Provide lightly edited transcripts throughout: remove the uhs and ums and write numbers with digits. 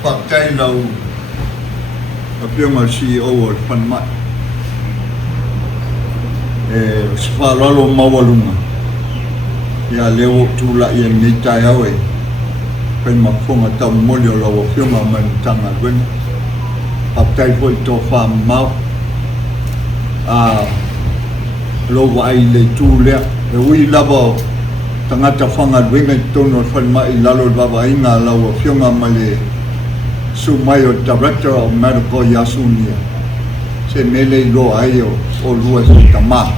Pakcai lau apiong al CEO al panmat spalalo mawalunga ya leo tula yang nitai awe pen mafonga tau molio lau apiong al mentanga gwen pakcai po ito fam mau lo wai le tula ui labo tangata fanga gwen tono panmat ilalo baba inga lau apiong al male Sumayo Director of Medical Yasunia se mele lo ayo o lua tama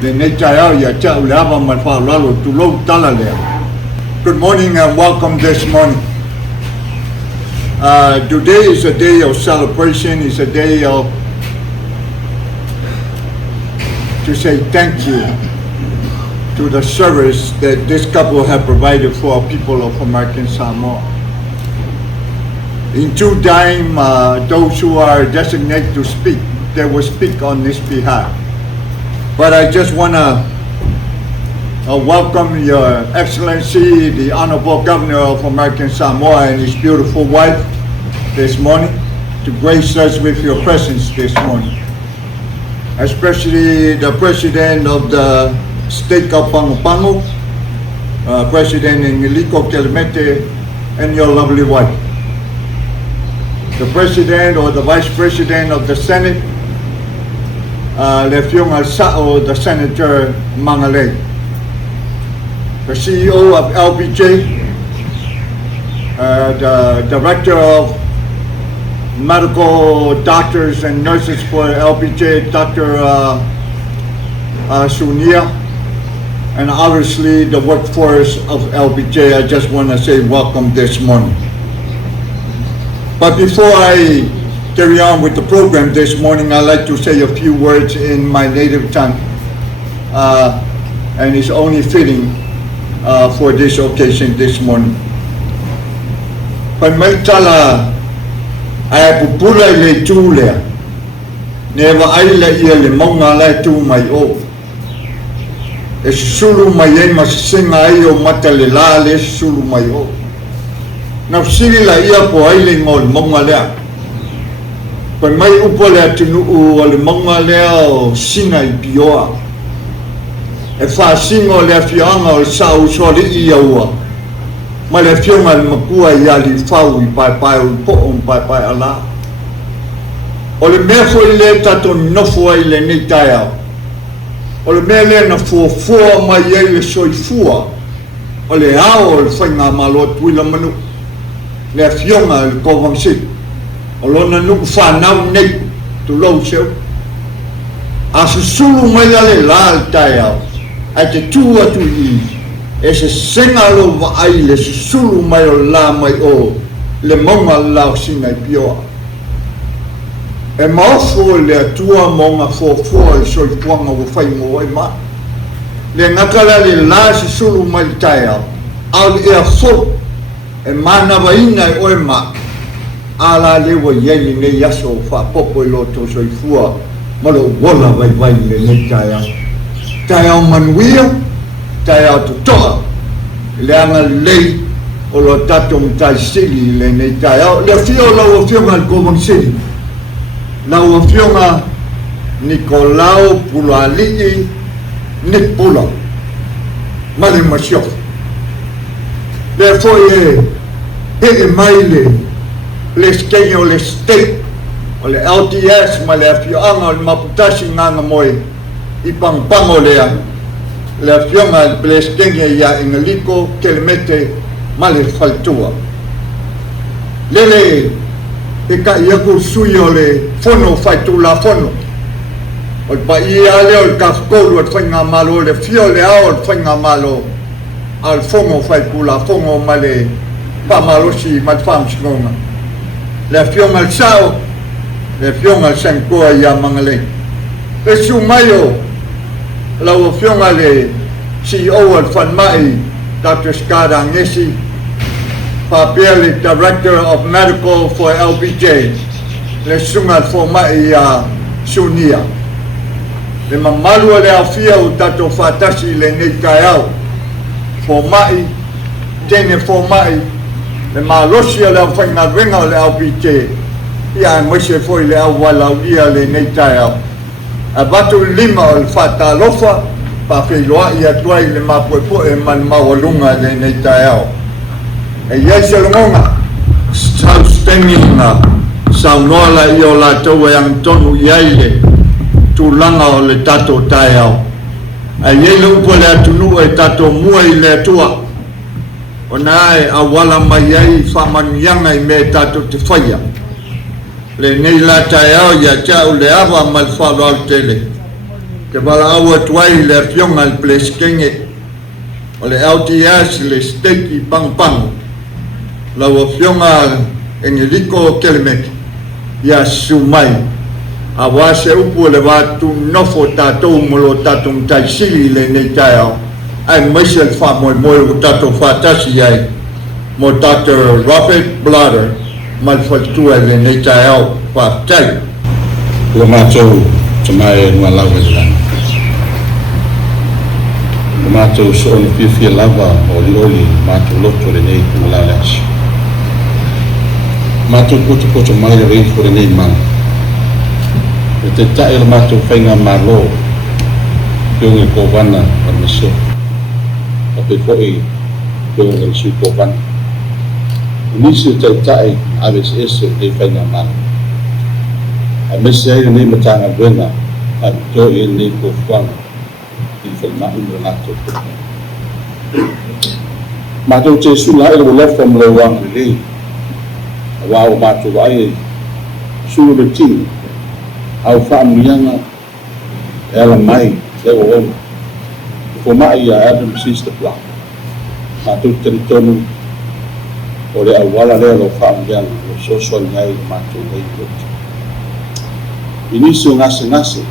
de necha ya cha ulava malfa lalo tu lo talale. Good morning and welcome this morning. Today is a day of celebration. It's a day of to say thank you to the service that this couple have provided for our people of American Samoa. In due time, those who are designated to speak, they will speak on this behalf. But I just want to welcome Your Excellency, the Honorable Governor of American Samoa and his beautiful wife this morning to grace us with your presence this morning. Especially the President of the State of Pangupangu, President Enrico Kelemete, and your lovely wife. The President or the Vice President of the Senate, Lefiong Alsao, the Senator Mangalay. The CEO of LBJ, the Director of Medical Doctors and Nurses for LBJ, Dr. Sunia, and obviously the workforce of LBJ. I just want to say welcome this morning. But before I carry on with the program this morning, I'd like to say a few words in my native tongue, and it's only fitting for this occasion this morning. Pagmaitala ay pupula le tule, neva ay la iya le monga la tu mai o. Esulu mai ay masinga ay o matale la le sulu mai o. Nafsiri la ia po ai le ngol monga lea. Pai mai upo lea tunu o le monga lea o singa I pioa. E wha singo lea fianga o sa usori ia ua. Ma lea fionga le makua ia li whau I pai o po pai ala. O le mea fo I le tato nofo ai le nei tai au. O le mea lea na fua mai ai le soifua. O le ao o le whainga malo tuila manu. Le fionga le kovang si o lona nuku whanau nei tu lau seu a susulu mai ale la tai au a te tua tu I e se senga lo wa ai le susulu mai o la mai o le monga lau singa I pioa e maofo le atua monga fōfua I soipuanga o whaingo ai ma le ngakala le la susulu mai tai au au le ea fō e mana waina I oe ma ala lewa iei ne yaso wha popo I loto soifua ma lo wola vai le ne tai au manuia tai au tutoa le anga lei o lo tatong tai sili le ne tai au le fio lau fionga al kovang sili lau fionga Nicolau Pulali Nick Pula ma le masio le foi e mai le skenge o le state o le LTS ma le fioanga o le maputasi nganga moe I pangpango lea le fionga le skenge ia Enrico Kelemete ma le faltua lele e ka iaku sui o le fono faitula fono o pa ia le o kafkolu o whainga malo le fio le ao o whainga malo al fongo faikula fongo ma le pamalosi ma whamsingonga le fionga al sao le fionga al sankoa ia mangalei e su maio lau fionga le CEO al whanmai Dr. Scott Angesi, Papiali, Director of Medical for LBJ, le sunga for mai sunia. Le mamalua le afia o tato fatasi le nei kaiau, for mai, tene for mai, le malosia le whainga renga le LBJ, ia mwese foi le awala ia le nei kaiau. A batu lima o le fatalofa, pa whailoa ia tuai le mapuepo e man mawalunga le nei kaiau. E iai se longa, sau stenginga, sau noala i o la tau e ang tonu iai le, tūlanga o le tato tai au. A iei le upo le atunu e tato mua i le atua. O nae a wala mai ai whamanianga i me tato te whaia. Le nei la tai au ia tau le awa mal whalo al tele. Ke wala au atuai le fionga le pleskenge. O le LTS le steki pang pang. Lau fionga Enrico Kelmek. Ia sumai. A wase upu le watu nofo tatou molo tatou taisili le nei tai au. Ai maise le wha moe moe o tatou whatasi ai. Mo tatou Roert Blotter mal whatua le nei tai au whatai. Ua mātou tamai e nua lawa i lana. Ua mātou so ni whiwhia lawa o lioli mātou loto le nei kumalale asu. Mātou poto mai le reifo le nei mana. E te tae le mātou whainga mālo pionge ko wana o miso. A pe koi pionge le sui ko wana. Nisi te tae aves ese le whainga mālo. A mese ai nei matanga wena a to e nei ko whanga i whainga ino nato. Mātou te sula e le lefa mle wanga lei. A wao mātou ai sulu le tini. Au whaamianga e ala mai e o ona. Ko mai a Adam Sister Block. Mātou teritonu o le awala lea lo whaamianga o sosoni ai mātou nei koti. I niso ngase,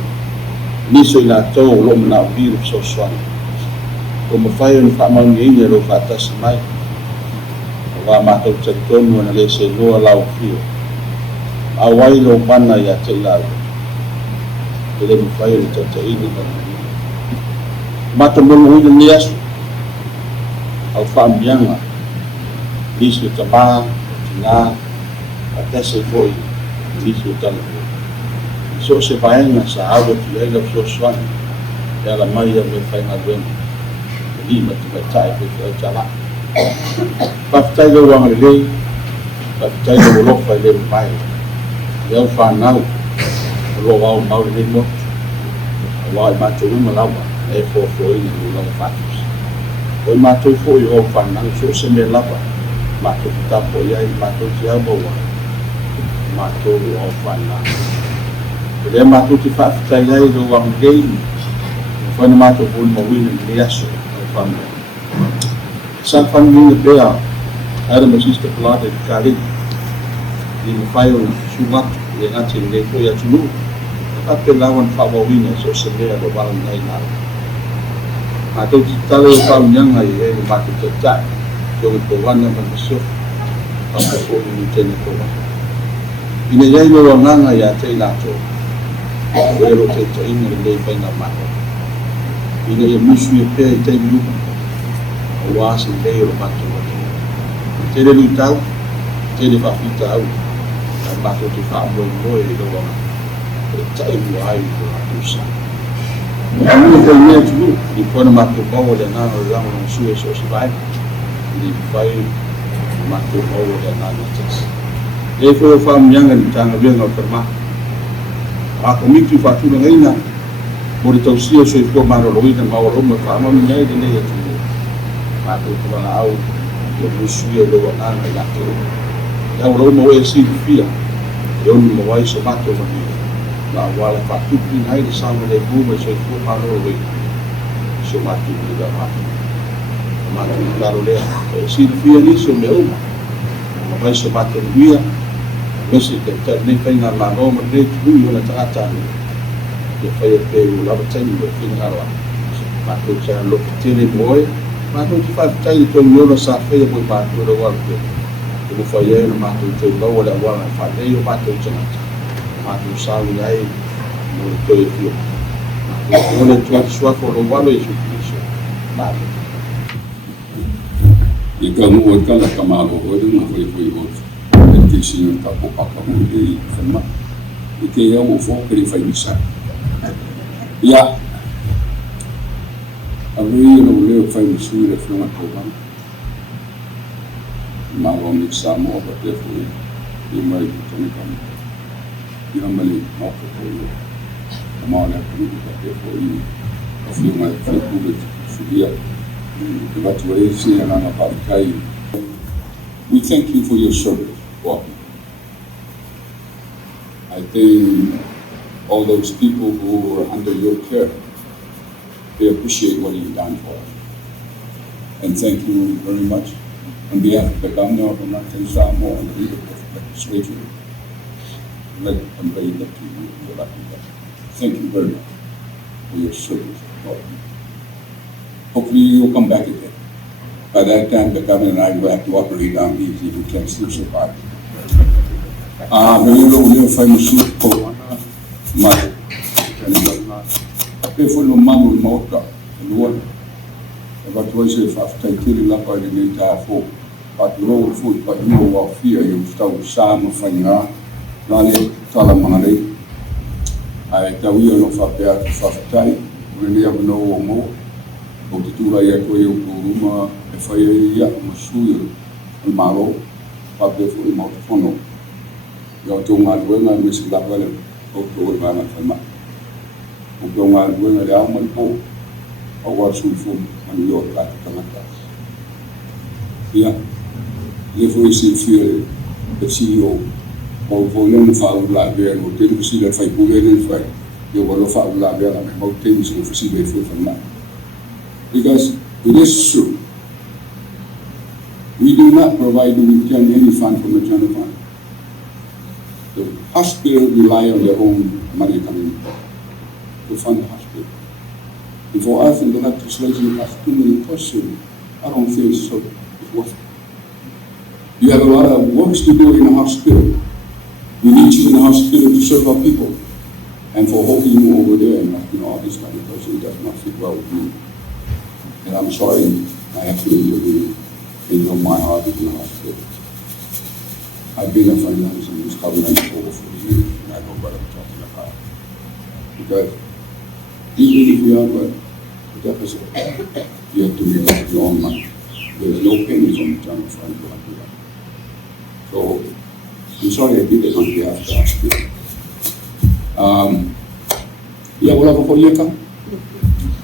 niso i nā tau o lo mana o biru sosoni. Ko mawhai o ni whaamaungi inge lo whaatasi mai. O wā mātou teritonu ana le se loa lau fio. A wai lo mana i a te lau. Ele me fai o tata ina na mata mono ina ni asu au whaamianga nisi o tamā, tina, a tese foi nisi o tala so se vaenga sa awa ki aila so swani e ala mai a me fai ngā wena ni mati mai tae pe au tala paftai le wanga lei paftai le lofa le mai e au whanau lo wao mau le mo wa ma tu ma lawa e fo i ni lo fatus o ma tu fo i o fa na so se me lawa ma tu ta po ya i ma tu ya bo wa ma tu o fa na le ma tu ti fa ta ya i lo wa ngei fa na ma tu po mo wi ni ya so fa me sa fa ni ni be a ara ma sista plata di kali di fa yo sumat le ngati le ko ya tunu a pe lawan whawawina so se lea lo walang nai nara. A tau ti tala o whaunanga i e le matu te tae, ko i ko wana mana so, a pe ko i ni tene ko wana. Ine iei lo wanganga i a te inato, o e lo te ta ina le lei paina mata. Ine e musu i pēr i te lupa, o wāsi lei o matu watu. Te le lui tau, te le whawhita au, a matu te whaamoi moe i lo wanganga. Tai ai ko atusa. Ani ko ne tu di kona mako bawo le na o lang no sue so vai. Di pai mako bawo le na no tes. E ko fam yang ni tanga bien no perma. A ko mi tu fatu na ina. Mo di tau sio so ko maro lo ina ma lo ma fa ma mi nei de ne tu. Mako ko na au yo bu sue lo na na ya to. Ya lo mo e si fia. Yo ni mo wai so mato ma ni. Na wala whatupi hai le sama le buma so i kūparo wei so matu i da matu matu i laro lea e siri fia ni so me uma ma vai so matu i wia mesi te te ne whainga ma ngoma ne tui ona tangata ni e whai e pe u lava taini o whina harwa matu i tēne loki tēne moe Mātou te whaatai te miona sa whea mo I mātou ra wala te. Te mo whai e na mātou te lau ala wala whaatei o mātou tangata. Mātou sāwi ai mo le toi fio. Mātou le tua suafo lo wala I su Kristo. Mātou. I ka mua kala ka malo o na hoi hoi o e te singa ka popaka mo I whanma. I ke ea o whokari whai misa. Ia, a rei no leo whai misui le whunga tōhana. Malo mi Samoa pa te fui I mai ki tani kama. I amali mauka tōi. A maone a kuni pa te fui. A whiunga e whai kule te whiria. The Batuaisi and Anapakai. We thank you for your service, Walker. I think all those people who are under your care, they appreciate what you've done for us. And thank you very much on behalf of the governor of American Samoa and the leader of the legislature. Let them lay that to you. Thank you very much for your service, Walker. Hopefully you'll come back again. By that time, the governor and I will have to operate down easy. We can still survive. Melilo ulio fai musuit ko mai. Pe fo no manu mota. Luan. E va tu ese fa tai tiri la pa ni ta fo. Pa ro fo pa no wa fia you stau sa ma fanga. La le tala manare. Ai ta wi no fa pe a fa tai. Ni am no mo. O te tura ia koe o kuruma e whai ia o masui o malo pape fu I mauta whono. Ia o tō ngā ruenga mesi lapale o tō o ngā whaima. O tō ngā ruenga le au mani pō o wasu fu mani o tātu tangata. Ia, le fu isi whia le CEO o volemu whau la bea o tēnu si le whai pūle le whai. Ia walo whau la bea la me mau tēnu si le whasi le fu whaima. Because it is true, we do not provide the weekend any fund from the general fund. The hospital rely on their own money coming to fund the hospital. And for us in the legislature, has too many questions. I don't think so. It's worth it. You have a lot of works to do in a hospital. We need you in the hospital to serve our people. And for holding you over there and all this kind of questions does not fit well with me. And I'm sorry, I have to interview in my heart in the hospital. I've been a finance in this government for over 40 years, and I know what I'm talking about. Because even if you have a deficit, you have to make up your own money. There's no penny from the general fund to do that. So, I'm sorry I did it on behalf of the hospital. Yeah, wala ko yeka.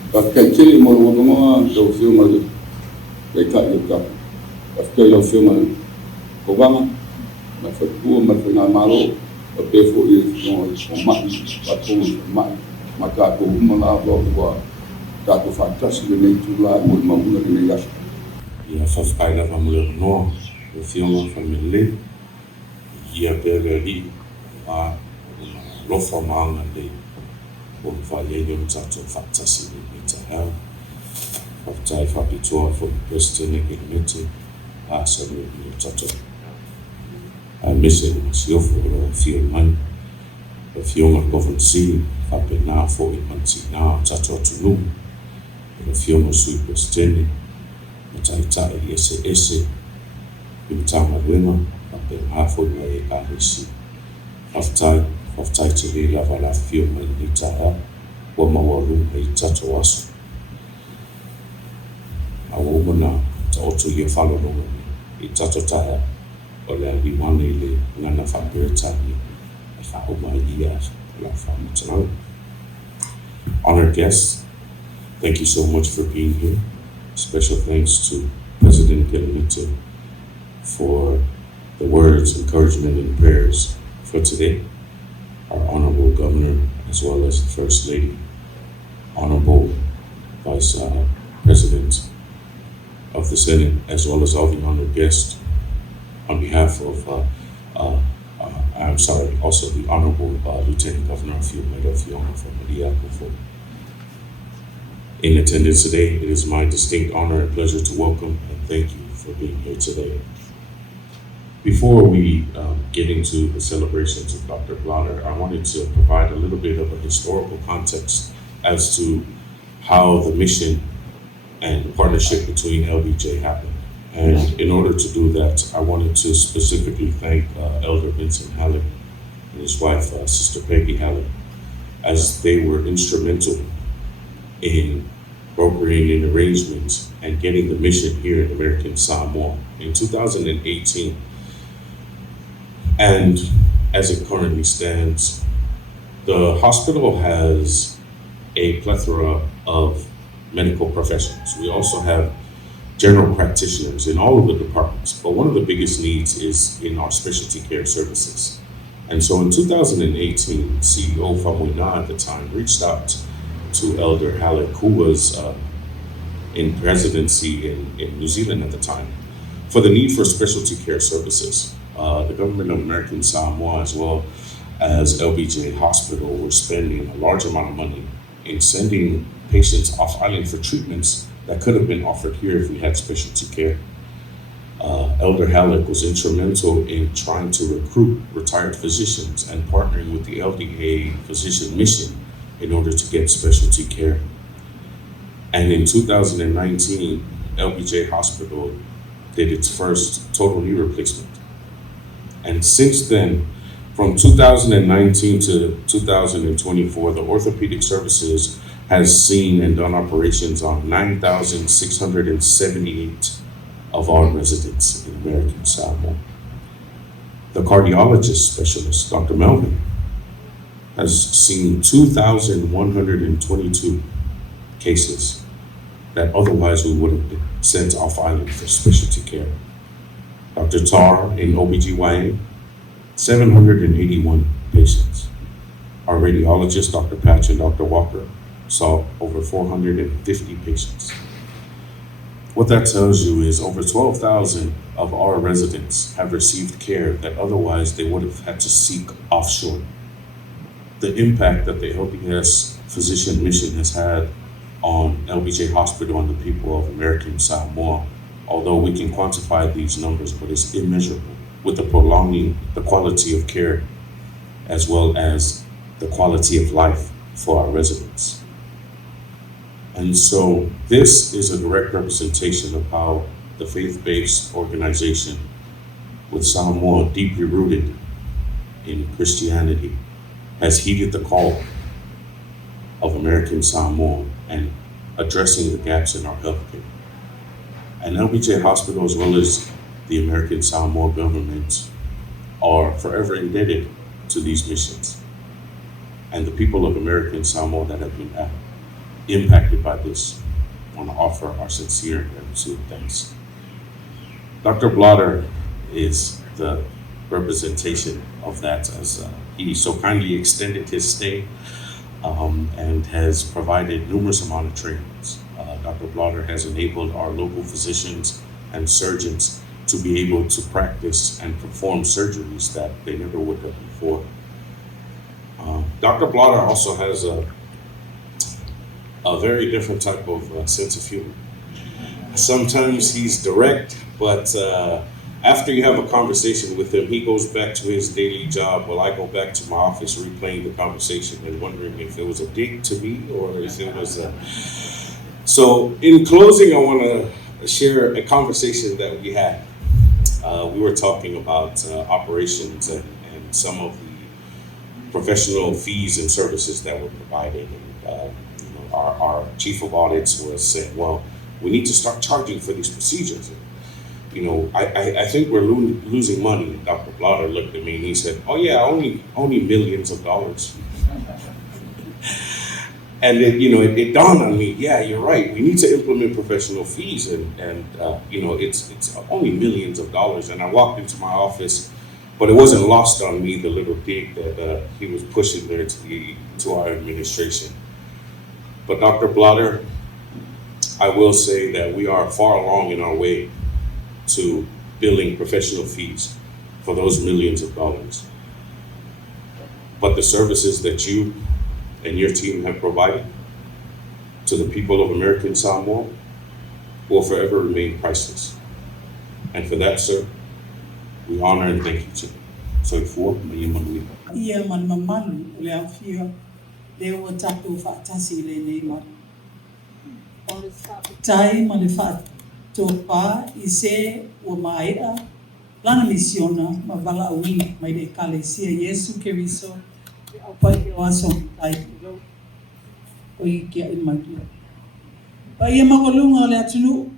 Kai kele mo lo mo do film al kai ka ka after lo film al Obama ma fa ku ma fa na malo o pe fo I no ma ka ko mo la lo ko ka ko fantastic ne tu la mo ma mo ne ya ia whawhaila ka mula noa o whionga whamele ia pēreri a lofa maanga le o whaelele o tato whatasi le ta hau whatai whapitua for the president e kilimete a saru o tato a mese o masiofo o whio mani o whionga governsi whape nā fo I manti nā tato atunu o whionga sui president tai ese I mtama wema na pe hafo na e kahisi haftai te le lava la fio mai ni taha wa mawalu e tato wasu a womana ta otu ye falo longa I tato taha o le alimane le ngana whapereta ni e whaoma ia la whamatana. Honored guests, thank you so much for being here. Special thanks to President Kelimete for the words, encouragement, and prayers for today. Our Honorable Governor, as well as the First Lady, Honorable Vice President of the Senate, as well as all the honored guests, on behalf of, also the Honorable Lieutenant Governor of Fiumeda Fiona from Maria Kufo. in attendance today. It is my distinct honor and pleasure to welcome and thank you for being here today. Before we get into the celebrations of Dr. Blotter, I wanted to provide a little bit of a historical context as to how the mission and the partnership between LBJ happened. And in order to do that, I wanted to specifically thank Elder Vincent Halleck and his wife, Sister Peggy Halleck, as they were instrumental in brokering an arrangements and getting the mission here in American Samoa in 2018. And as it currently stands, the hospital has a plethora of medical professionals. We also have general practitioners in all of the departments, but one of the biggest needs is in our specialty care services. And so in 2018, CEO Famuina at the time reached out to Elder Halleck, who was in presidency in New Zealand at the time, for the need for specialty care services. The government of American Samoa, as well as LBJ Hospital, were spending a large amount of money in sending patients off island for treatments that could have been offered here if we had specialty care. Elder Halleck was instrumental in trying to recruit retired physicians and partnering with the LDA physician mission in order to get specialty care. And in 2019, LBJ Hospital did its first total knee replacement. And since then, from 2019 to 2024, the orthopedic services has seen and done operations on 9,678 of our residents in American Samoa. The cardiologist specialist, Dr. Melvin, has seen 2,122 cases that otherwise we would have been sent off island for specialty care. Dr. Tar in OBGYN, 781 patients. Our radiologist, Dr. Patch and Dr. Walker, saw over 450 patients. What that tells you is over 12,000 of our residents have received care that otherwise they would have had to seek offshore. The impact that the LDS physician mission has had on LBJ Hospital and the people of American Samoa, although we can quantify these numbers, but it's immeasurable, with the prolonging the quality of care as well as the quality of life for our residents. And so this is a direct representation of how the faith-based organization with Samoa deeply rooted in Christianity has heeded the call of American Samoa and addressing the gaps in our healthcare. And LBJ Hospital, as well as the American Samoa government, are forever indebted to these missions. And the people of American Samoa that have been impacted by this want to offer our sincere gratitude and thanks. Dr. Blotter is the representation of that, as he so kindly extended his stay and has provided numerous amount of trainings. Dr. Blotter has enabled our local physicians and surgeons to be able to practice and perform surgeries that they never would have before. Dr. Blotter also has a very different type of sense of humor. Sometimes he's direct, but after you have a conversation with him, he goes back to his daily job while I go back to my office replaying the conversation and wondering if it was a dig to me or if it was a... So in closing, I want to share a conversation that we had. We were talking about operations and some of the professional fees and services that were provided. And our chief of audits was saying, well, we need to start charging for these procedures. I think we're losing money. And Dr. Blotter looked at me and he said, oh yeah, only millions of dollars. And it dawned on me, yeah, you're right. We need to implement professional fees and it's only millions of dollars. And I walked into my office, but it wasn't lost on me, the little dig that he was pushing there to our administration. But Dr. Blotter, I will say that we are far along in our way to billing professional fees for those millions of dollars. But the services that you and your team have provided to the people of American Samoa will forever remain priceless. And for that, sir, we honor and thank you today. So for me, Manuel. Ia man mamalu o le awhia le o tātou whaatasi le nei mar. Tai ma le whaatopā I se o maea lana misiona ma wala aui mai le kalesia Yesu Keriso au pai o aso tai o I kia I magia. Pa ia mawalunga o le atunu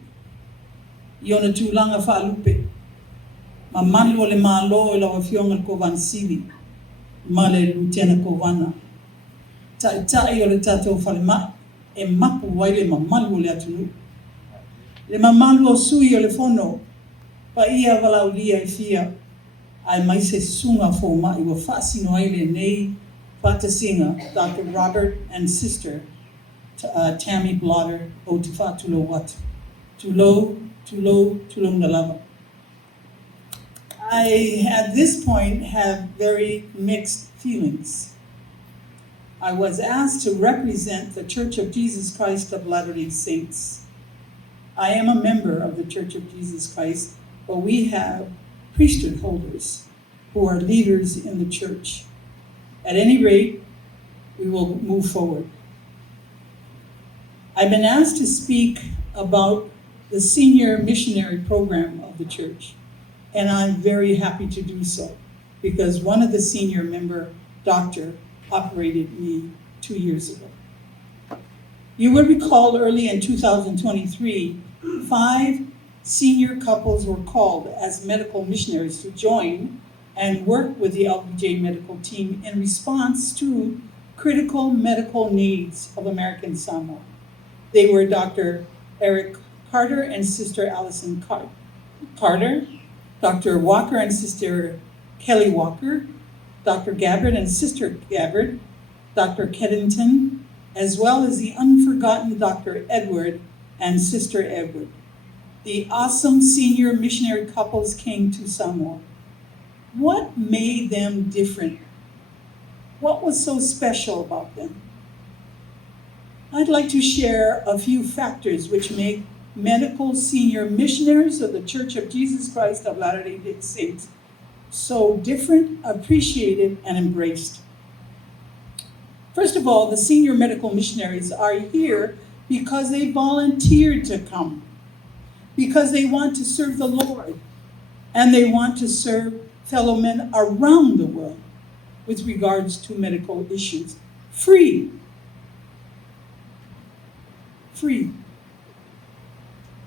I ona tūlanga whaalupe ma malu o le malo I lawa fionga ko vansili ma le lutena kovana. Tai o le tātou whalema e mapu wai le mamalu o le atunu. Le mamalu o sui o le fono pa ia walau lia I fia ai mai se sunga fo mai wa whaasino ai le nei whatasinga Dr. Robert and sister Tammy Blotter o te whatulo watu. Tulo ngalava. I, at this point, have very mixed feelings. I was asked to represent the Church of Jesus Christ of Latter-day Saints. I am a member of the Church of Jesus Christ, but we have priesthood holders who are leaders in the church. At any rate, we will move forward. I've been asked to speak about the senior missionary program of the church. And I'm very happy to do so because one of the senior member, Doctor, operated me 2 years ago. You will recall early in 2023, 5 senior couples were called as medical missionaries to join and work with the LBJ medical team in response to critical medical needs of American Samoa. They were Dr. Eric Carter and Sister Allison Carter, Dr. Walker and Sister Kelly Walker, Dr. Gabbard and Sister Gabbard, Dr. Keddington, as well as the unforgotten Dr. Edward and Sister Edward. The awesome senior missionary couples came to Samoa. What made them different? What was so special about them? I'd like to share a few factors which make medical senior missionaries of the Church of Jesus Christ of Latter-day Saints so different, appreciated, and embraced. First of all, the senior medical missionaries are here because they volunteered to come, because they want to serve the Lord, and they want to serve fellow men around the world with regards to medical issues. Free.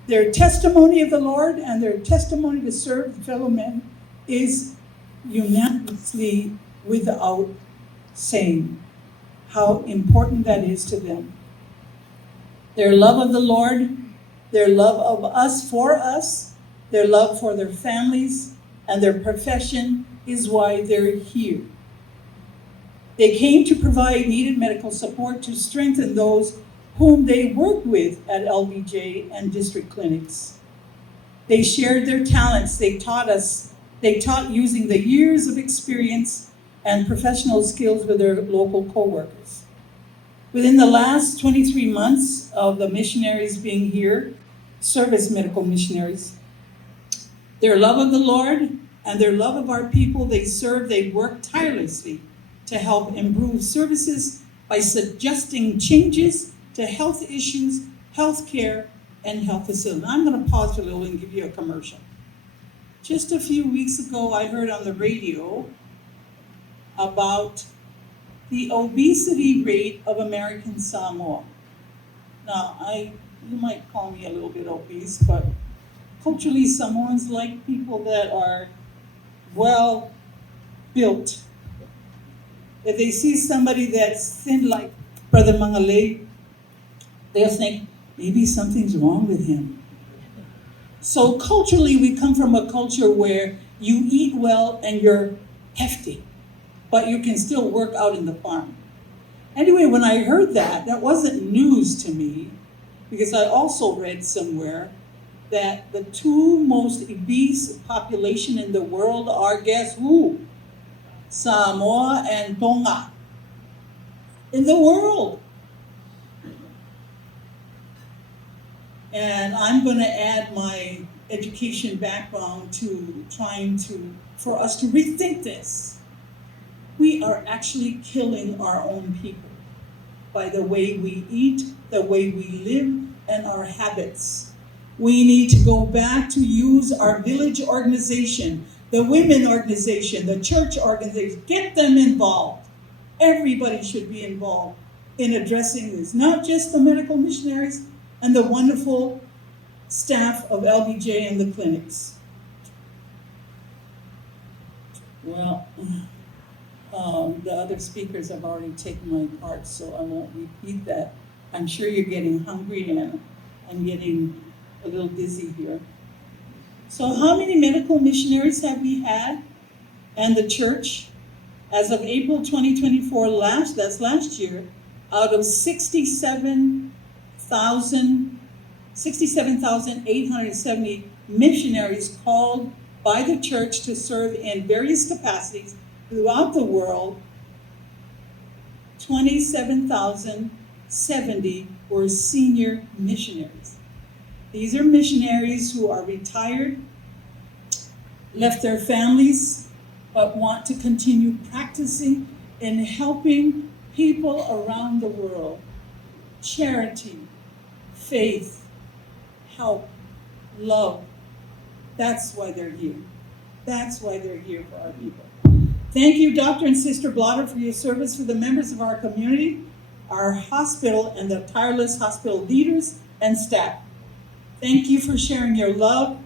Their testimony of the Lord and their testimony to serve fellow men is unanimously without saying how important that is to them. Their love of the Lord, their love of us for us, their love for their families, and their profession is why they're here. They came to provide needed medical support to strengthen those whom they work with at LBJ and district clinics. They shared their talents. They taught using the years of experience and professional skills with their local co-workers. Within the last 23 months of the missionaries being here, service medical missionaries, their love of the Lord and their love of our people they serve, they work tirelessly to help improve services by suggesting changes to health issues, health care, and health facilities. I'm going to pause for a little and give you a commercial. Just a few weeks ago, I heard on the radio about the obesity rate of American Samoa. Now, you might call me a little bit obese, but culturally, Samoans like people that are well built. If they see somebody that's thin like Brother Mangalei, they'll think, maybe something's wrong with him. So culturally, we come from a culture where you eat well and you're hefty, but you can still work out in the farm. Anyway, when I heard that wasn't news to me, because I also read somewhere that the 2 most obese population in the world are, guess who? Samoa and Tonga. In the world. And I'm going to add my education background to for us to rethink this. We are actually killing our own people by the way we eat, the way we live, and our habits. We need to go back to use our village organization, the women organization, the church organization, get them involved. Everybody should be involved in addressing this, not just the medical missionaries and the wonderful staff of LBJ and the clinics. Well, the other speakers have already taken my part, so I won't repeat that. I'm sure you're getting hungry and I'm getting a little dizzy here. So how many medical missionaries have we had and the church? As of April 2024, that's last year, out of 67,870 missionaries called by the church to serve in various capacities throughout the world, 27,070 were senior missionaries. These are missionaries who are retired, left their families, but want to continue practicing and helping people around the world. Charity, faith, help, love. That's why they're here. That's why they're here for our people. Thank you, Dr. and Sister Blotter, for your service for the members of our community, our hospital, and the tireless hospital leaders and staff. Thank you for sharing your love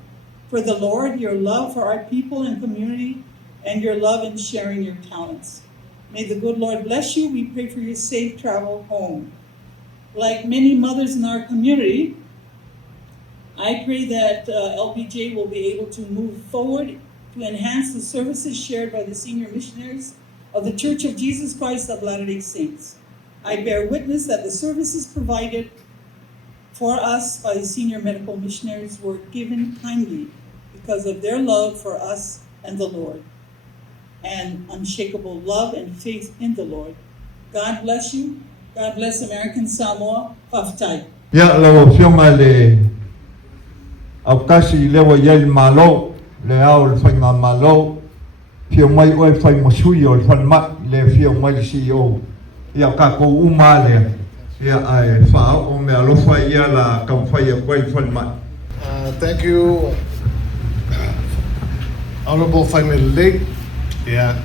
for the Lord, your love for our people and community, and your love in sharing your talents. May the good Lord bless you. We pray for your safe travel home. Like many mothers in our community, I pray that LBJ will be able to move forward to enhance the services shared by the senior missionaries of the Church of Jesus Christ of Latter-day Saints. I bear witness that the services provided for us by the senior medical missionaries were given kindly because of their love for us and the Lord, and unshakable love and faith in the Lord. God bless you. God bless American Samoa. Faftai. Ya lewa fiona le au kasi lewa yel malo le au le whainga malo fio mai oe whai mosui o le whanmat le fio mai le CEO ia kako uma le ia ai whao o mea lofa ia la kam whai a koe whanmat. Thank you, Honorable Family League. Yeah.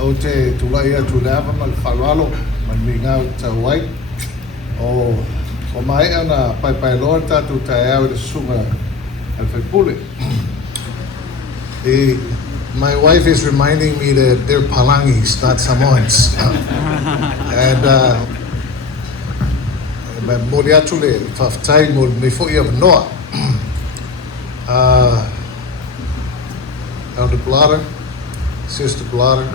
Ote tulai atu lava mal falalo man mingau ta white. O mai ana pai Lord tatu tai au de sunga al fepule. My wife is reminding me that they're Palangis, not Samoans. And moriatule faftai mol me fo ia noa. Elder Blotter, Sister Blotter,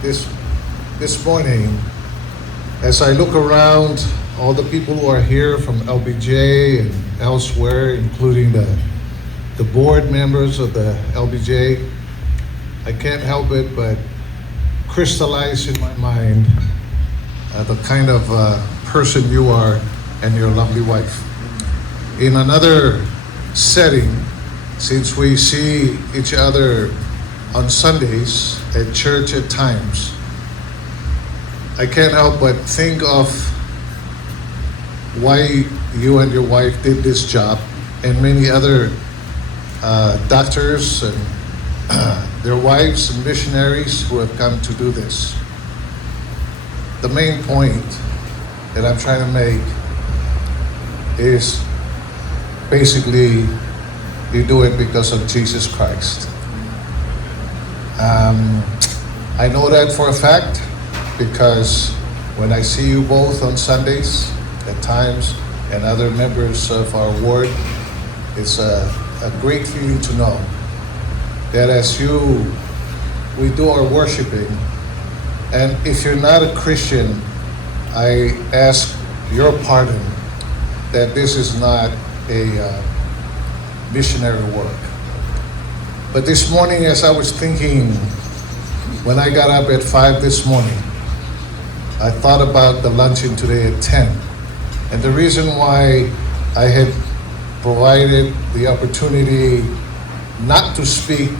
this morning, as I look around, all the people who are here from LBJ and elsewhere, including the board members of the LBJ, I can't help it but crystallize in my mind the kind of person you are and your lovely wife. In another setting, since we see each other on Sundays at church at times, I can't help but think of why you and your wife did this job, and many other doctors and their wives and missionaries who have come to do this. The main point that I'm trying to make is basically you do it because of Jesus Christ. I know that for a fact because when I see you both on Sundays at times and other members of our ward, it's a great feeling to know that as we do our worshiping, and if you're not a Christian, I ask your pardon that this is not a missionary work. But this morning, as I was thinking, when I got up at 5 this morning, I thought about the luncheon today at 10. And the reason why I had provided the opportunity not to speak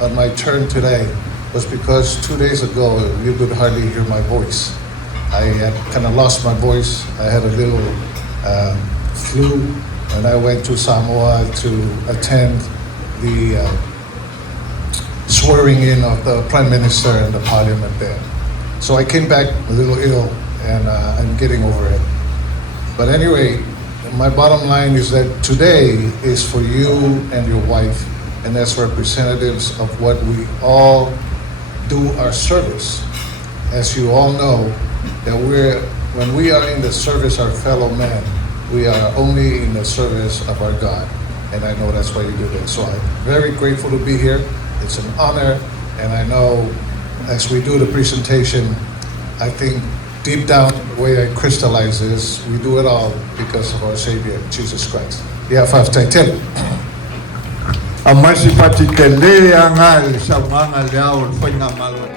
on my turn today was because 2 days ago you could hardly hear my voice. I had kind of lost my voice. I had a little flu when I went to Samoa to attend the swearing in of the Prime Minister and the Parliament there. So I came back a little ill and I'm getting over it. But anyway, my bottom line is that today is for you and your wife, and as representatives of what we all do our service. As you all know, that when we are in the service of our fellow men, we are only in the service of our God. And I know that's why you do that. So I'm very grateful to be here. It's an honor, and I know as we do the presentation, I think deep down, the way I crystallize this, we do it all because of our Savior, Jesus Christ. Yeah, five title. Amasipati tele angal sa mga liao fai nga malo.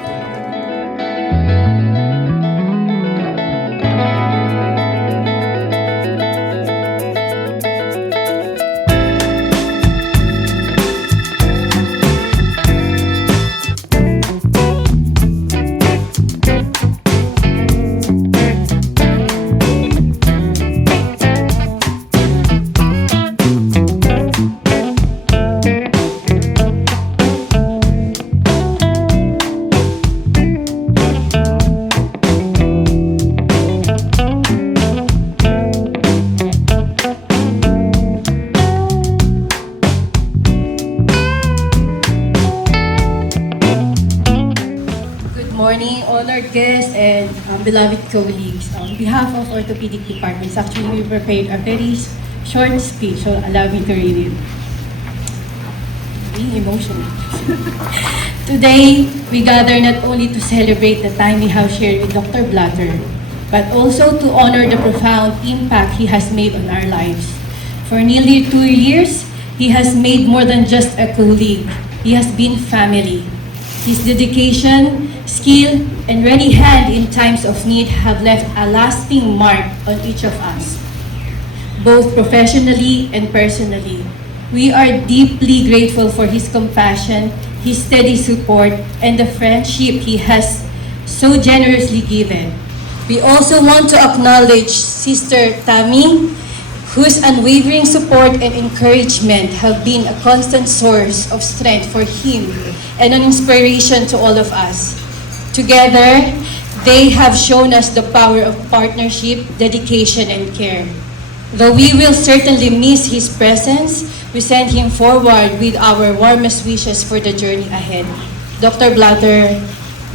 Morning, honored guests and beloved colleagues. On behalf of Orthopedic Departments, actually we prepared a very short speech, so allow me to read it. Being emotional. Today, we gather not only to celebrate the time we have shared with Dr. Blotter, but also to honor the profound impact he has made on our lives. For nearly 2 years, he has made more than just a colleague. He has been family. His dedication, skill, and ready hand in times of need have left a lasting mark on each of us, both professionally and personally. We are deeply grateful for his compassion, his steady support, and the friendship he has so generously given. We also want to acknowledge Sister Tammy, whose unwavering support and encouragement have been a constant source of strength for him and an inspiration to all of us. Together, they have shown us the power of partnership, dedication, and care. Though we will certainly miss his presence, we send him forward with our warmest wishes for the journey ahead. Dr. Blotter,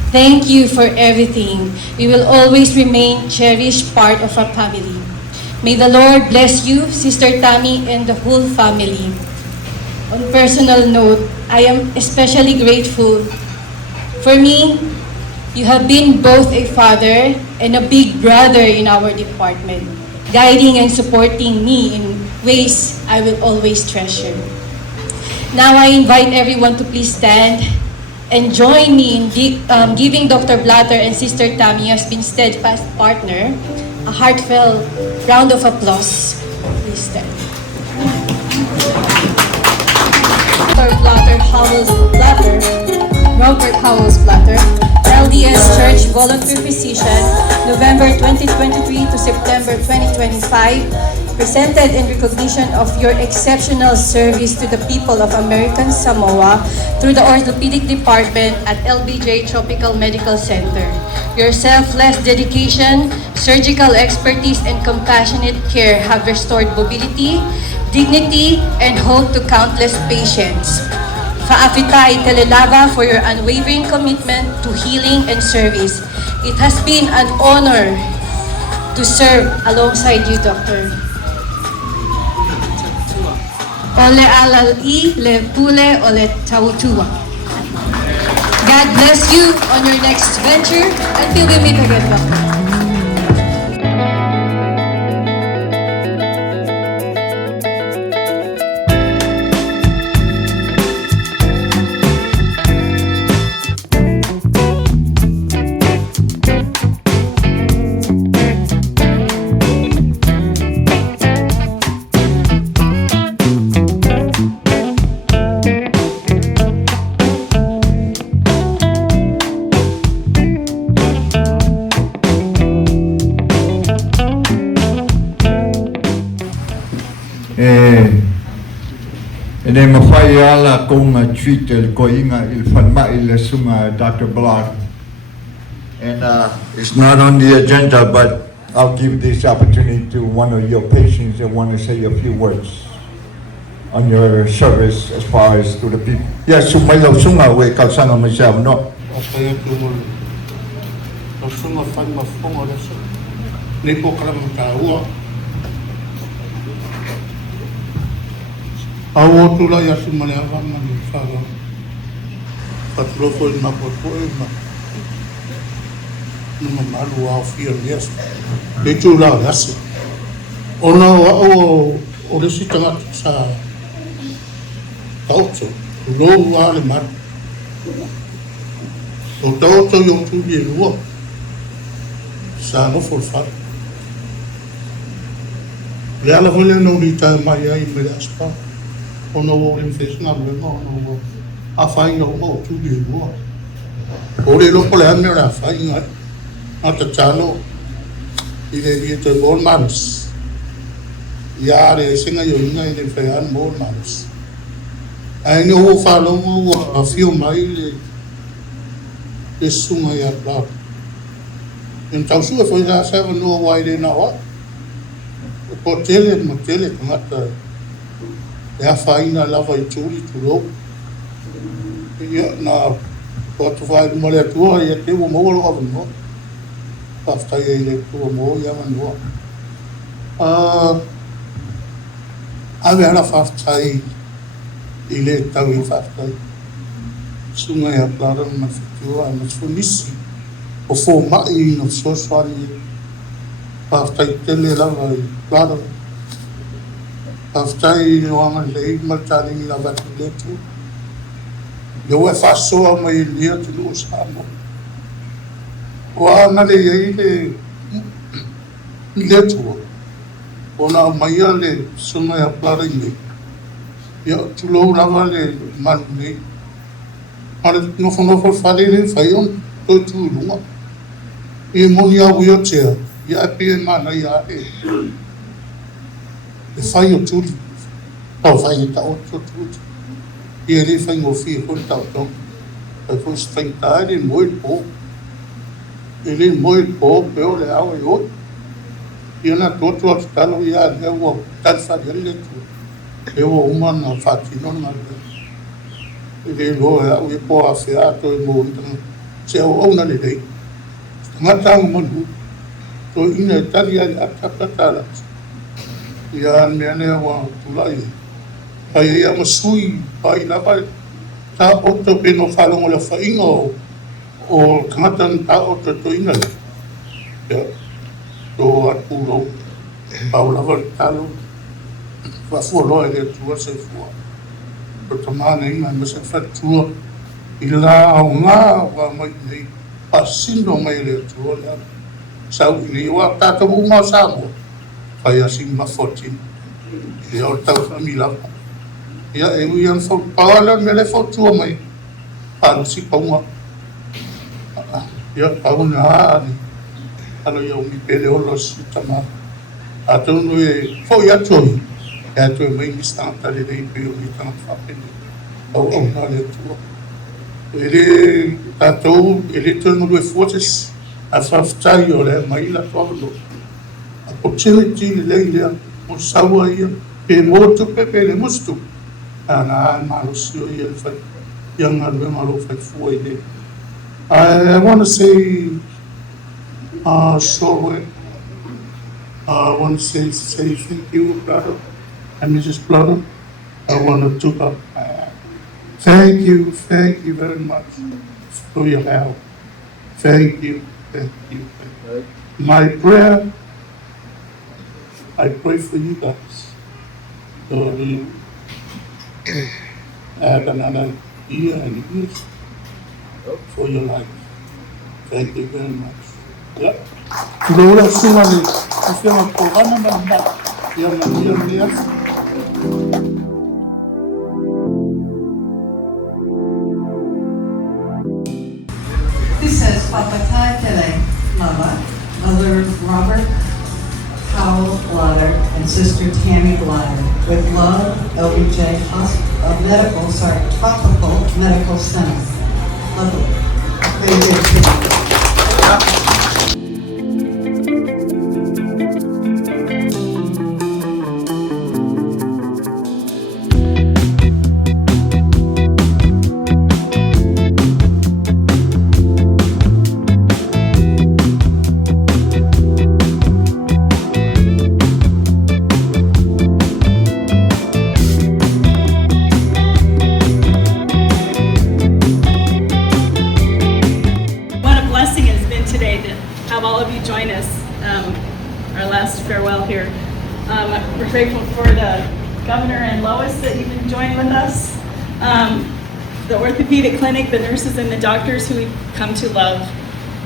thank you for everything. We will always remain cherished part of our family. May the Lord bless you, Sister Tammy, and the whole family. On personal note, I am especially grateful. For me, you have been both a father and a big brother in our department, guiding and supporting me in ways I will always treasure. Now I invite everyone to please stand and join me in giving Dr. Blotter and Sister Tammy, who has been steadfast partner, a heartfelt round of applause. Please stand. Dr. Roert Blotter, LDS Church Volunteer Physician, November 2023 to September 2025, presented in recognition of your exceptional service to the people of American Samoa through the Orthopedic Department at LBJ Tropical Medical Center. Your selfless dedication, surgical expertise, and compassionate care have restored mobility, dignity, and hope to countless patients. Fa'afitai Telelava for your unwavering commitment to healing and service. It has been an honor to serve alongside you, Doctor. Ole alal-i le pule ole tautua. God bless you on your next venture until we meet again, Doctor. ene mawhai ala konga tweet el koinga il whanma il sunga Dr. Blotter. And it's not on the agenda, but I'll give this opportunity to one of your patients that want to say a few words on your service as far as to the people. Yes, sumailo sunga we kalsanga myself, no. Kaya tumul. Sunga fan mafonga rasa. Nipo karam tawa. Awo tula ya sumale avanga ni fala. Patrofo in mapoto ma. Numa malu wa fia yes. De tula yasi. Ona o resi tanga sa tauto. Lo wa le mat. O tauto yo tu bi lo. Sa no for fa. Le ala vole no rita mai ai me aspa. Ono wo infection na no a fai no mo tu di mo o le lo pole me la fai nga a ta chalo i le te bol manos ya re singa yo nga i le fai an bol manos ai no wo fa lo mo a fio mai le sunga ya ba en tau su foi da sa no wai le na wa ko tele mo tele mata ya faina lava i tuli tulo ya na potu vai mole tua ya te mo lo avno pasta ye le tu mo ya mano ave ala faftai ile tawi faftai sunga ya plaro na fitua na funisi o fo mai no so swari faftai tele lava i plaro Aftai no anga lei matani la vatiletu. Yo e faso mai lia tu lo samo. Wa na le ile letu. Ona mai le suma ya plaringi. Ya tu lo lava le manni. Ale no fono for fale le fayon to tu lunga. E monia wheelchair. Ya pe mana ya e. E fai o tuli, tau fai e tau o tuli. I e le fai ngō fia kore tau tau. E fai strengta e le moe po. E le moe po peo le au e oi. I ana totu atu talo i a le ua talfa i le tu. E ua umana whātino na le. E le loa e au e po a whea ato e mō itanga. Se au au na le rei. Ngatanga manu. To ina e tari a le atakatala. Ya me ne wa tulai ai ya masui ai na ba ta otto peno falo ngola fa ingo o kamatan ta otto to inga ya to atulo paula va talo va fuolo e tu se fu to tamane inga me se fa tu ila nga wa mai nei pasindo mai le tu ya sau ni wa ta to mo sa mo ai assim ma fotin e o tau família e eu ia for paula me le fotu mai para si pauma ia pauna ano ia mi pele o los tama atono e foi atoi e atoi mai mi sta tale dei pe o mi sta fa pele o na le tu ele tatou ele tono due fortes a faftai o le mai la todo opportunity leila mo sawa ia pe mo tu pe le mustu ana malo sio ia fa yang alwe malo fa fu ile I want to say so I want to say thank you brother and Mrs. Blotter. I want to thank you very much for your help. Thank you. My prayer, I pray for you guys. So you have another year and years for your life. Thank you very much. Yeah. Lola sumali, sema programa mbamba ya mania. This says Papa Tele Mama, Mother Robert Powell Blotter, and Sister Tammy Blotter. With love, LBJ Tropical Medical Center. Lovely. Thank you. What a blessing it has been today to have all of you join us, our last farewell here. We're grateful for the governor and Lois that you've been joining with us, the orthopedic clinic, the nurses and the doctors who we've come to love,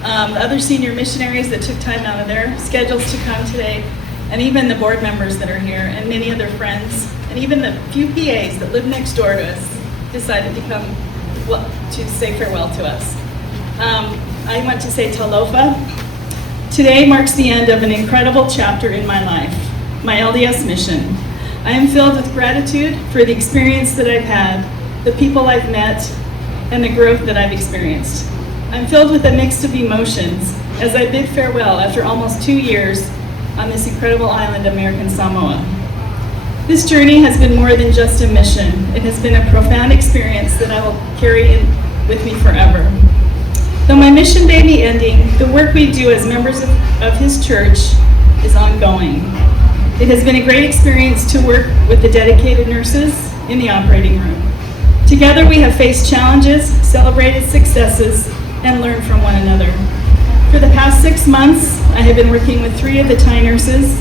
the other senior missionaries that took time out of their schedules to come today, and even the board members that are here, and many other friends, and even the few PAs that live next door to us decided to come to say farewell to us. I want to say talofa. Today marks the end of an incredible chapter in my life, my LDS mission. I am filled with gratitude for the experience that I've had, the people I've met, and the growth that I've experienced. I'm filled with a mix of emotions as I bid farewell after almost 2 years on this incredible island, American Samoa. This journey has been more than just a mission. It has been a profound experience that I will carry with me forever. Though my mission may be ending, the work we do as members of His church is ongoing. It has been a great experience to work with the dedicated nurses in the operating room. Together we have faced challenges, celebrated successes, and learned from one another. For the past 6 months, I have been working with 3 of the Thai nurses,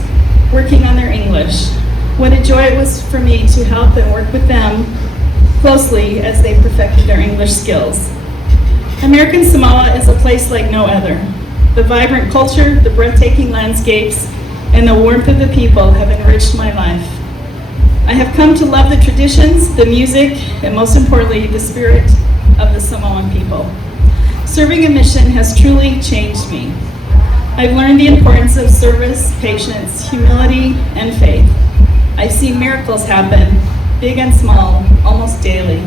working on their English. What a joy it was for me to help and work with them closely as they perfected their English skills. American Samoa is a place like no other. The vibrant culture, the breathtaking landscapes, and the warmth of the people have enriched my life. I have come to love the traditions, the music, and most importantly, the spirit of the Samoan people. Serving a mission has truly changed me. I've learned the importance of service, patience, humility, and faith. I've seen miracles happen, big and small, almost daily.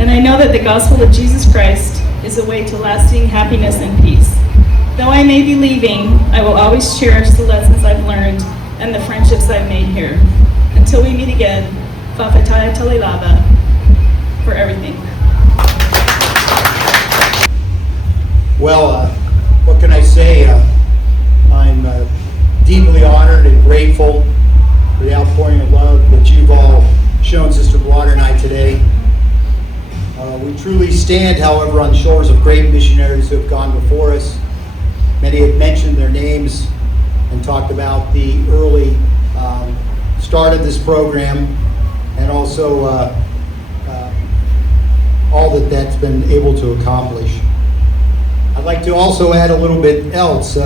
And I know that the gospel of Jesus Christ is a way to lasting happiness and peace. Though I may be leaving, I will always cherish the lessons I've learned and the friendships I've made here. Until we meet again, Whawhataia Talilava for everything. Well, what can I say? I'm deeply honored and grateful for the outpouring of love that you've all shown Sister Blotter and I today. We truly stand, however, on the shoulders of great missionaries who have gone before us. Many have mentioned their names and talked about the early start of this program and also all that's been able to accomplish. I'd like to also add a little bit else.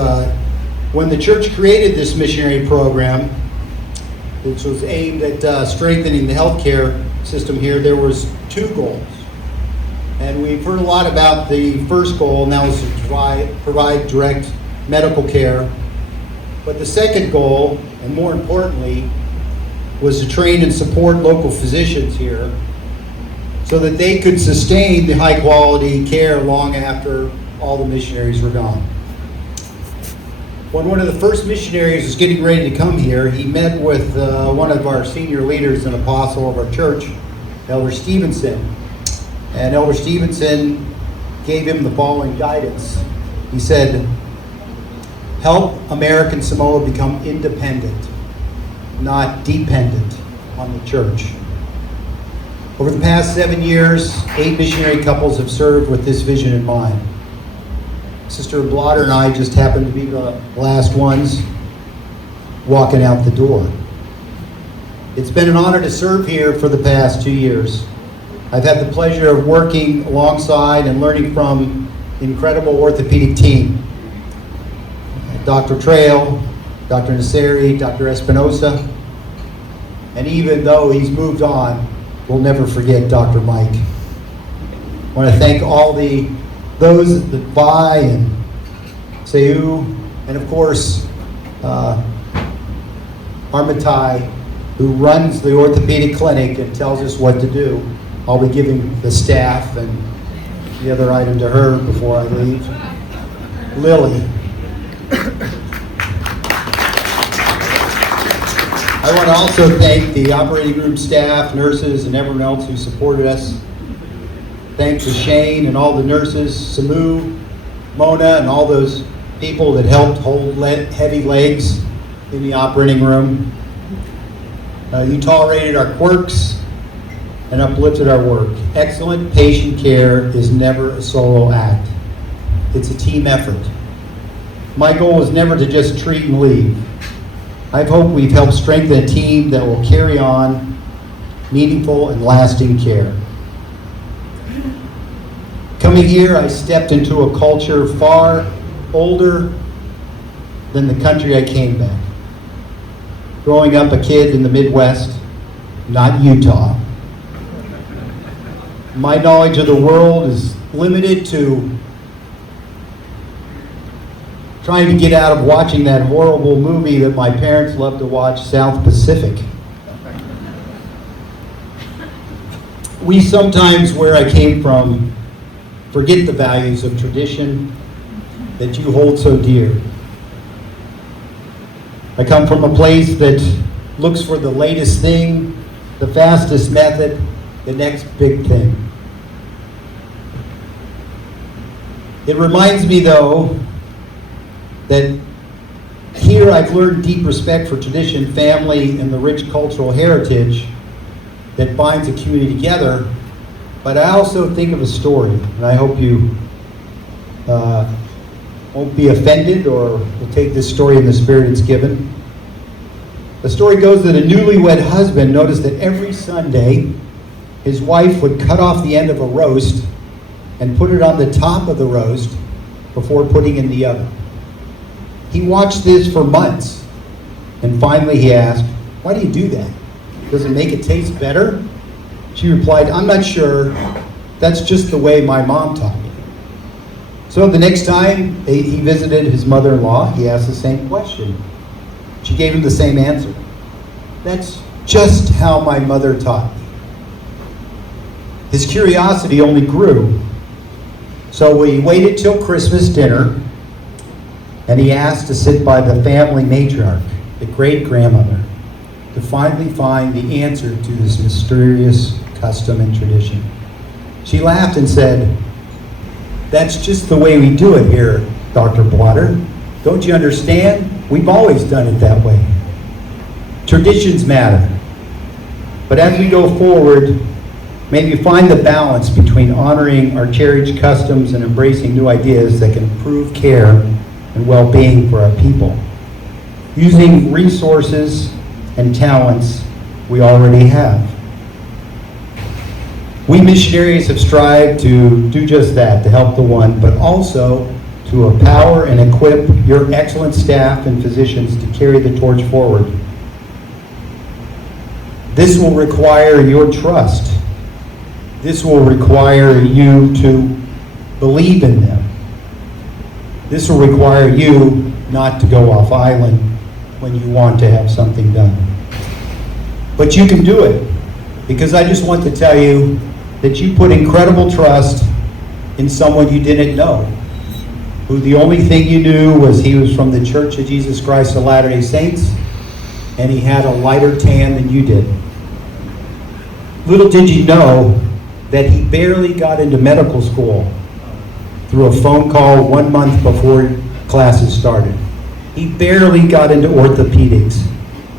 When the church created this missionary program, which was aimed at strengthening the healthcare system here, there was 2 goals. And we've heard a lot about the first goal, and that was to provide direct medical care. But the second goal, and more importantly, was to train and support local physicians here so that they could sustain the high quality care long after all the missionaries were gone. When one of the first missionaries was getting ready to come here, he met with one of our senior leaders and apostle of our church, Elder Stevenson. And Elder Stevenson gave him the following guidance. He said, help American Samoa become independent, not dependent on the church. Over the past 7 years, 8 missionary couples have served with this vision in mind. Sister Blotter and I just happened to be the last ones walking out the door. It's been an honor to serve here for the past 2 years. I've had the pleasure of working alongside and learning from the incredible orthopedic team. Dr. Trail, Dr. Nasseri, Dr. Espinosa, and even though he's moved on, we'll never forget Dr. Mike. I want to thank all those that Vai and Seu, and of course, Armitai, who runs the orthopedic clinic and tells us what to do. I'll be giving the staff and the other item to her before I leave. Lily. I want to also thank the operating room staff, nurses, and everyone else who supported us. Thanks to Shane and all the nurses, Samu, Mona, and all those people that helped hold heavy legs in the operating room. You tolerated our quirks and uplifted our work. Excellent patient care is never a solo act. It's a team effort. My goal is never to just treat and leave. I hope we've helped strengthen a team that will carry on meaningful and lasting care. Coming here, I stepped into a culture far older than the country I came back. Growing up a kid in the Midwest, not Utah. My knowledge of the world is limited to trying to get out of watching that horrible movie that my parents loved to watch, South Pacific. We sometimes, where I came from, forget the values of tradition that you hold so dear. I come from a place that looks for the latest thing, the fastest method, the next big thing. It reminds me, though, that here I've learned deep respect for tradition, family, and the rich cultural heritage that binds a community together. But I also think of a story, and I hope you won't be offended or will take this story in the spirit it's given. The story goes that a newlywed husband noticed that every Sunday his wife would cut off the end of a roast and put it on the top of the roast before putting in the oven. He watched this for months, and finally he asked, "Why do you do that? Does it make it taste better?" She replied, "I'm not sure. That's just the way my mom taught me." So the next time he visited his mother-in-law, he asked the same question. She gave him the same answer. "That's just how my mother taught me." His curiosity only grew. So we waited till Christmas dinner, and he asked to sit by the family matriarch, the great-grandmother, to finally find the answer to this mysterious custom and tradition. She laughed and said, "That's just the way we do it here, Dr. Blotter. Don't you understand? We've always done it that way. Traditions matter. But as we go forward, maybe find the balance between honoring our cherished customs and embracing new ideas that can improve care and well-being for our people, using resources and talents we already have." We missionaries have strived to do just that, to help the one, but also to empower and equip your excellent staff and physicians to carry the torch forward. This will require your trust. This will require you to believe in them. This will require you not to go off island when you want to have something done. But you can do it, because I just want to tell you that you put incredible trust in someone you didn't know, who the only thing you knew was he was from the Church of Jesus Christ of Latter-day Saints, and he had a lighter tan than you did. Little did you know that he barely got into medical school through a phone call 1 month before classes started. He barely got into orthopedics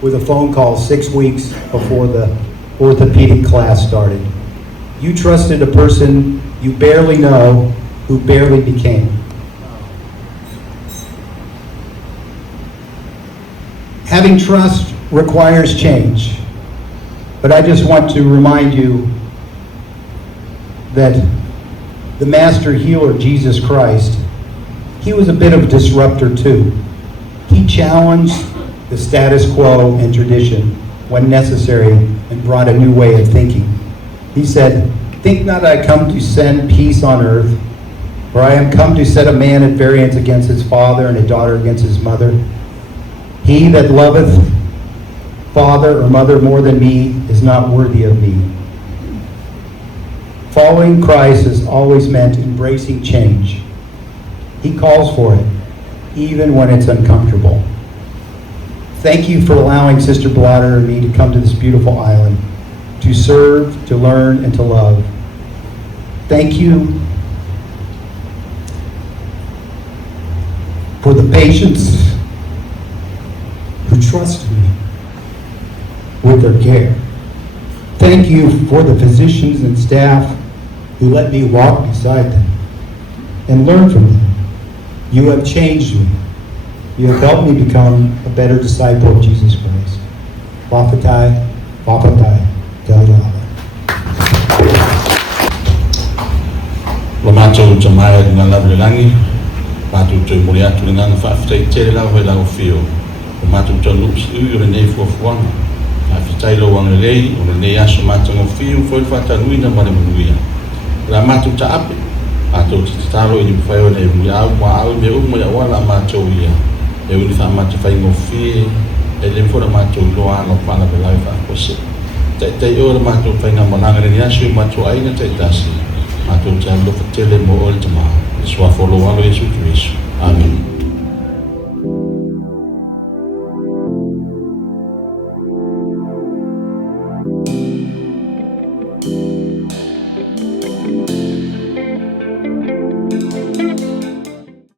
with a phone call 6 weeks before the orthopedic class started. You trusted a person you barely know who barely became. Having trust requires change, but I just want to remind you that the master healer, Jesus Christ, he was a bit of a disruptor too. He challenged the status quo and tradition when necessary and brought a new way of thinking. He said, "Think not I come to send peace on earth, for I am come to set a man at variance against his father and a daughter against his mother. He that loveth father or mother more than me is not worthy of me. Following Christ has always meant embracing change. He calls for it, even when it's uncomfortable. Thank you for allowing Sister Blotter and me to come to this beautiful island, to serve, to learn, and to love. Thank you for the patients who trust me with their care. Thank you for the physicians and staff who let me walk beside them and learn from them. You have changed me. You have helped me become a better disciple of Jesus Christ. Wapatai, wapatai, galala. Lo mātou ta mai ngā lavlelangi, mātou toi mori atu ngā whaafitai tere lau hoi lau whio. O mātou ta lups ui o le nei fuafuanga. Whaafitai lo wanga lei, o le nei aso mātou ngā whio, whoi whatanui na mare manuia. La mātou ta ape, mātou ti tataro i ni mwhai o nei mui au, mua au me umo ya wala mātou ia. E uni wha mātou whai ngō whie, e le mwhora mātou loa no whana pe lai whaakose. Tei ora mātou whai ngā mananga ni aso i mātou aina tei tasi. Mātou te alofa tele mo o le tamā. Sua wholo walo Yesu Kristo. Amen.